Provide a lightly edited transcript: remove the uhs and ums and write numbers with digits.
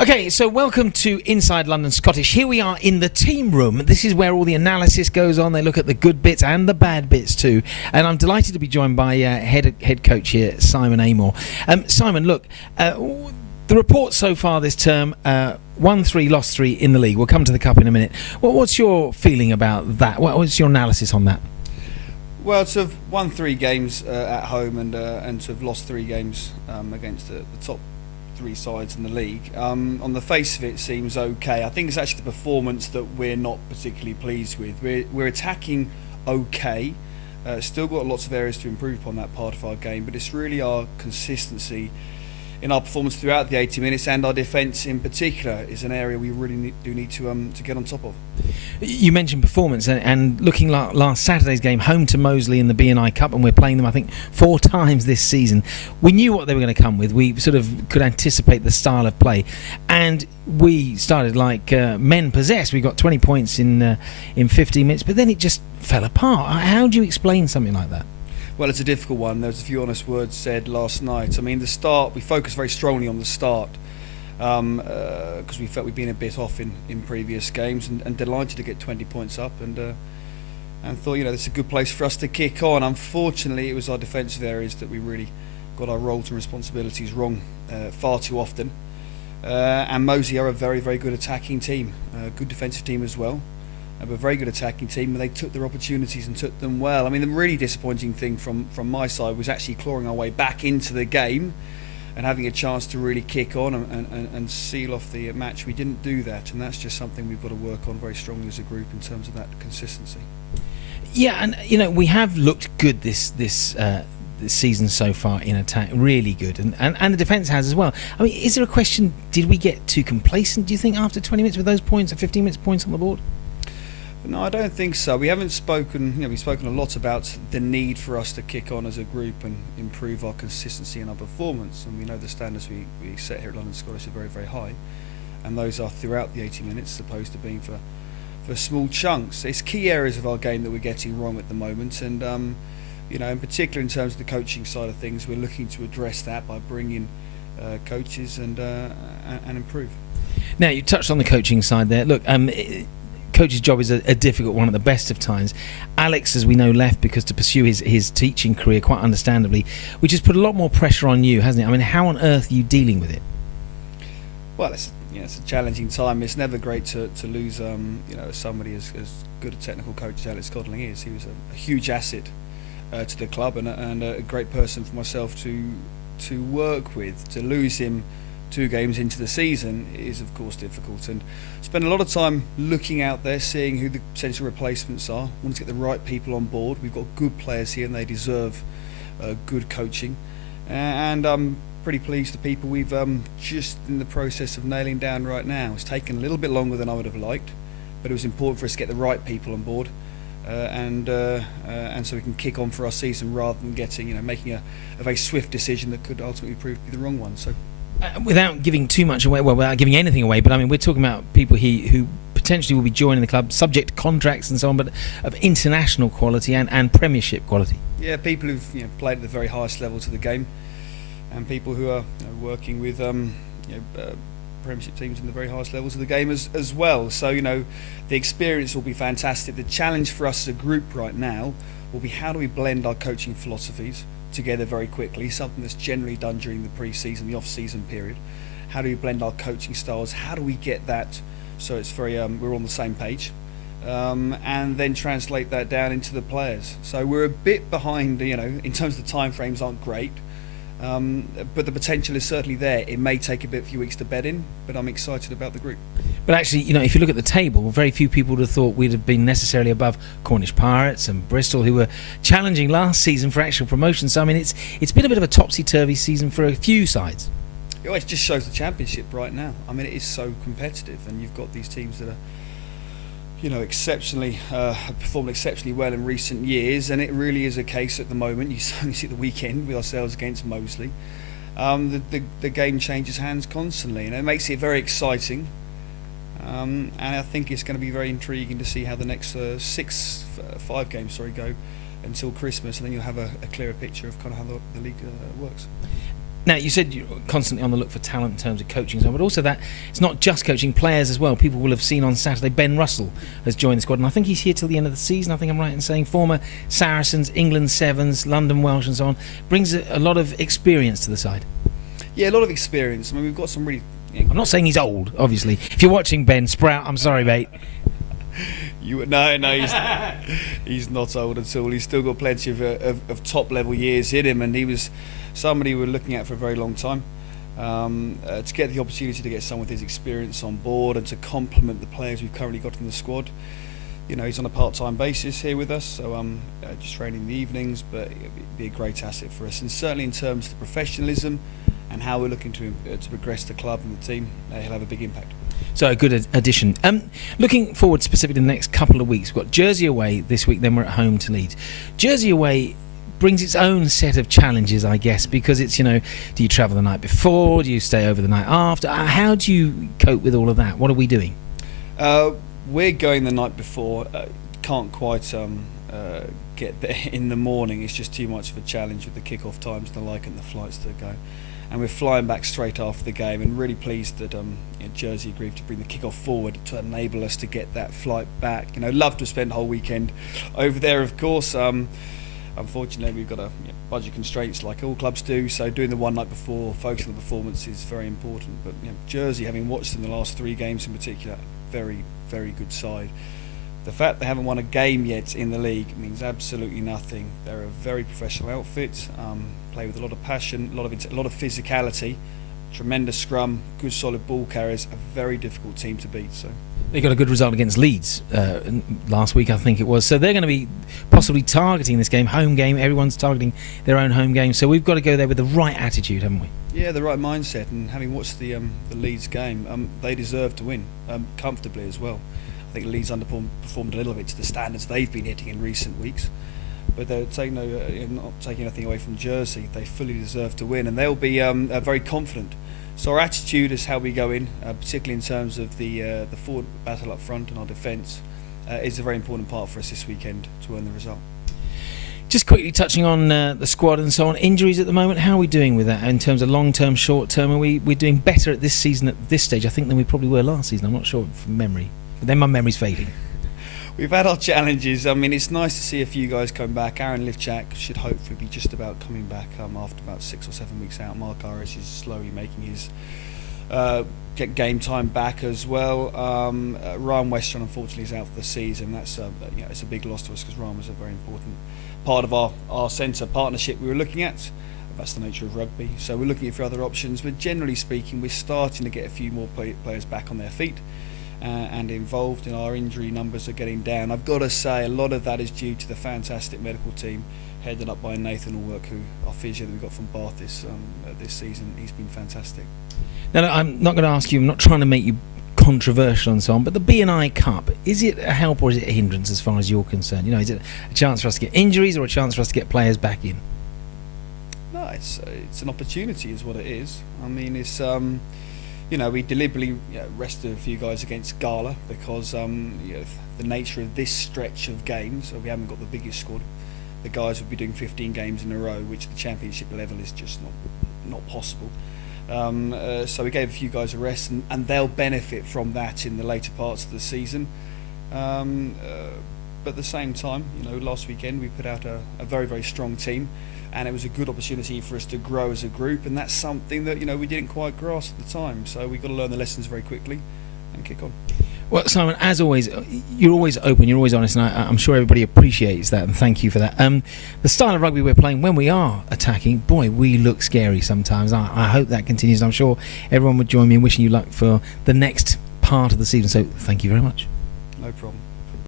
Okay, so welcome to Inside London Scottish. Here we are in the team room. This is where all the analysis goes on. They look at the good bits and the bad bits too. And I'm delighted to be joined by head coach here, Simon Amor. Simon, look, the report so far this term, 1-3, lost 3 in the league. We'll come to the Cup in a minute. What's your feeling about that? What's your analysis on that? Well, to have won 3 games at home and to have lost 3 games against the top 3 sides in the league, on the face of it seems okay. I think it's actually the performance that we're not particularly pleased with. We're attacking okay, still got lots of areas to improve upon that part of our game, but it's really our consistency in our performance throughout the 80 minutes, and our defence in particular is an area we really do need to get on top of. You mentioned performance, and looking like last Saturday's game, home to Moseley in the Bni Cup, and we're playing them I think 4 times this season. We knew what they were going to come with. We sort of could anticipate the style of play, and we started like men possessed. We got 20 points in 15 minutes, but then it just fell apart. How do you explain something like that? Well, it's a difficult one. There was a few honest words said last night. I mean, the start, we focused very strongly on the start because we felt we'd been a bit off in previous games, and delighted to get 20 points up and thought, this is a good place for us to kick on. Unfortunately, it was our defensive areas that we really got our roles and responsibilities wrong far too often. And Moseley are a very, very good attacking team, a good defensive team as well. A very good attacking team, and they took their opportunities and took them well. I mean, the really disappointing thing from my side was actually clawing our way back into the game and having a chance to really kick on and seal off the match. We didn't do that, and that's just something we've got to work on very strongly as a group in terms of that consistency. Yeah, and we have looked good this season so far in attack, really good, and the defence has as well. I mean, is there a question, did we get too complacent, do you think, after 20 minutes with those points, or 15 minutes points on the board? No, I don't think so. We haven't spoken, we've spoken a lot about the need for us to kick on as a group and improve our consistency and our performance, and we know the standards we set here at London Scottish are very, very high, and those are throughout the 80 minutes as opposed to being for small chunks. It's key areas of our game that we're getting wrong at the moment, and in particular in terms of the coaching side of things, we're looking to address that by bringing coaches and improve. Now, you touched on the coaching side there. Look, coach's job is a difficult one at the best of times. Alex, as we know, left because to pursue his teaching career, quite understandably, which has put a lot more pressure on you, hasn't it? I mean, how on earth are you dealing with it? Well, it's a challenging time. It's never great to lose somebody as good a technical coach as Alex Costello is. He was a huge asset to the club and a great person for myself to work with. To lose him 2 games into the season is of course difficult, and spend a lot of time looking out there, seeing who the potential replacements are. Want to get the right people on board. We've got good players here and they deserve good coaching, and I'm pretty pleased the people we've just in the process of nailing down right now. It's taken a little bit longer than I would have liked, but it was important for us to get the right people on board and so we can kick on for our season rather than making a very swift decision that could ultimately prove to be the wrong one. So without giving too much away, without giving anything away, but I mean, we're talking about people who potentially will be joining the club, subject to contracts and so on, but of international quality and Premiership quality. Yeah, people who've played at the very highest levels of the game, and people who are working with Premiership teams in the very highest levels of the game as well. So the experience will be fantastic. The challenge for us as a group right now will be, how do we blend our coaching philosophies together very quickly, something that's generally done during the pre-season, the off-season period. How do we blend our coaching styles? How do we get that so it's very we're on the same page, and then translate that down into the players? So we're a bit behind, in terms of the time frames aren't great, but the potential is certainly there. It may take a few weeks to bed in, but I'm excited about the group. But actually, if you look at the table, very few people would have thought we'd have been necessarily above Cornish Pirates and Bristol, who were challenging last season for actual promotion. So I mean, it's been a bit of a topsy-turvy season for a few sides. It just shows the Championship right now. I mean, it is so competitive, and you've got these teams that are exceptionally performed exceptionally well in recent years, and it really is a case at the moment. You certainly see the weekend with ourselves against Moseley. The game changes hands constantly, and it makes it very exciting. And I think it's going to be very intriguing to see how the next 5 games go until Christmas, and then you'll have a clearer picture of kind of how the league works. Now, you said you're constantly on the look for talent in terms of coaching, but also that it's not just coaching, players as well. People will have seen on Saturday Ben Russell has joined the squad, and I think he's here till the end of the season. I think I'm right in saying former Saracens, England Sevens, London Welsh and so on. Brings a lot of experience to the side. Yeah, a lot of experience. I mean, we've got some really... I'm not saying he's old, obviously. If you're watching Ben Sprout, I'm sorry, mate. No, he's not old at all. He's still got plenty of top level years in him, and he was somebody we were looking at for a very long time. To get the opportunity to get someone with his experience on board and to complement the players we've currently got in the squad. You know, he's on a part-time basis here with us, so just training in the evenings, but it'll be a great asset for us. And certainly in terms of the professionalism and how we're looking to progress the club and the team, he'll have a big impact. So a good addition. Looking forward specifically to the next couple of weeks, we've got Jersey away this week, then we're at home to Leeds. Jersey away brings its own set of challenges, I guess, because it's, you know, do you travel the night before, do you stay over the night after? How do you cope with all of that? What are we doing? We're going the night before. Can't quite get there in the morning. It's just too much of a challenge with the kick-off times and the like and the flights that go. And we're flying back straight after the game, and really pleased that Jersey agreed to bring the kick-off forward to enable us to get that flight back. You know, love to spend the whole weekend over there, of course. Unfortunately, we've got budget constraints like all clubs do, so doing the one night before, focusing on the performance is very important. But Jersey, having watched them the last 3 games in particular, very, very good side. The fact they haven't won a game yet in the league means absolutely nothing. They're a very professional outfit, play with a lot of passion, a lot of physicality, tremendous scrum, good solid ball carriers, a very difficult team to beat. So they got a good result against Leeds last week, I think it was. So they're going to be possibly targeting this game, home game. Everyone's targeting their own home game. So we've got to go there with the right attitude, haven't we? Yeah, the right mindset. And having watched the Leeds game, they deserve to win comfortably as well. I think Leeds underperformed a little bit to the standards they've been hitting in recent weeks. But they're not taking anything away from Jersey. They fully deserve to win, and they'll be very confident. So our attitude is how we go in, particularly in terms of the forward battle up front and our defence, is a very important part for us this weekend to earn the result. Just quickly touching on the squad and so on, injuries at the moment, how are we doing with that in terms of long-term, short-term? Are we doing better at this season, at this stage, I think, than we probably were last season? I'm not sure from memory, but then my memory's fading. We've had our challenges. I mean, it's nice to see a few guys come back. Aaron Livchak should hopefully be just about coming back after about 6 or 7 weeks out. Mark Irish is slowly making his get game time back as well. Ryan Westron, unfortunately, is out for the season. That's it's a big loss to us because Ryan was a very important part of our centre partnership we were looking at. That's the nature of rugby. So we're looking for other options. But generally speaking, we're starting to get a few more players back on their feet. And involved in our injury numbers are getting down. I've got to say a lot of that is due to the fantastic medical team headed up by Nathan Allwork, who our physio that we got from Bath this season. He's been fantastic. Now, I'm not going to ask you, I'm not trying to make you controversial and so on, but the Bni Cup, is it a help or is it a hindrance as far as you're concerned? You know, is it a chance for us to get injuries or a chance for us to get players back in? No, it's an opportunity is what it is. I mean, it's we deliberately rested a few guys against Gala because the nature of this stretch of games, we haven't got the biggest squad. The guys would be doing 15 games in a row, which the championship level is just not possible. So we gave a few guys a rest, and they'll benefit from that in the later parts of the season. But at the same time, last weekend we put out a very, very strong team. And it was a good opportunity for us to grow as a group, and that's something that we didn't quite grasp at the time. So we've got to learn the lessons very quickly and kick on. Well, Simon, as always, you're always open, you're always honest, and I'm sure everybody appreciates that, and thank you for that. The style of rugby we're playing, when we are attacking, boy, we look scary sometimes. I hope that continues. I'm sure everyone would join me in wishing you luck for the next part of the season. So thank you very much. No problem.